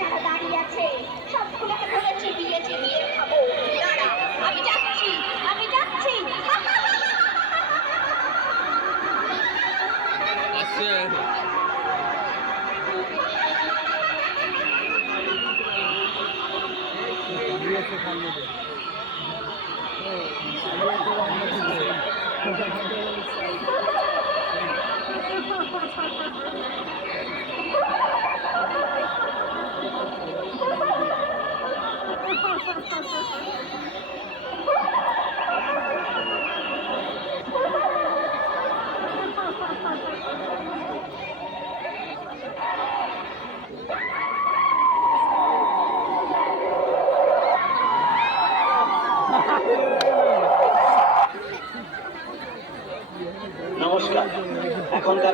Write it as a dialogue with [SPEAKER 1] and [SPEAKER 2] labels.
[SPEAKER 1] যারা দাঁড়িয়ে আছে সবগুলোকে বলেছি বিয়ে চিবিয়ে খাব। দাঁড়া আমি যাচ্ছি আমি যাচ্ছি।
[SPEAKER 2] আসছে।
[SPEAKER 3] নমস্কার এখনকার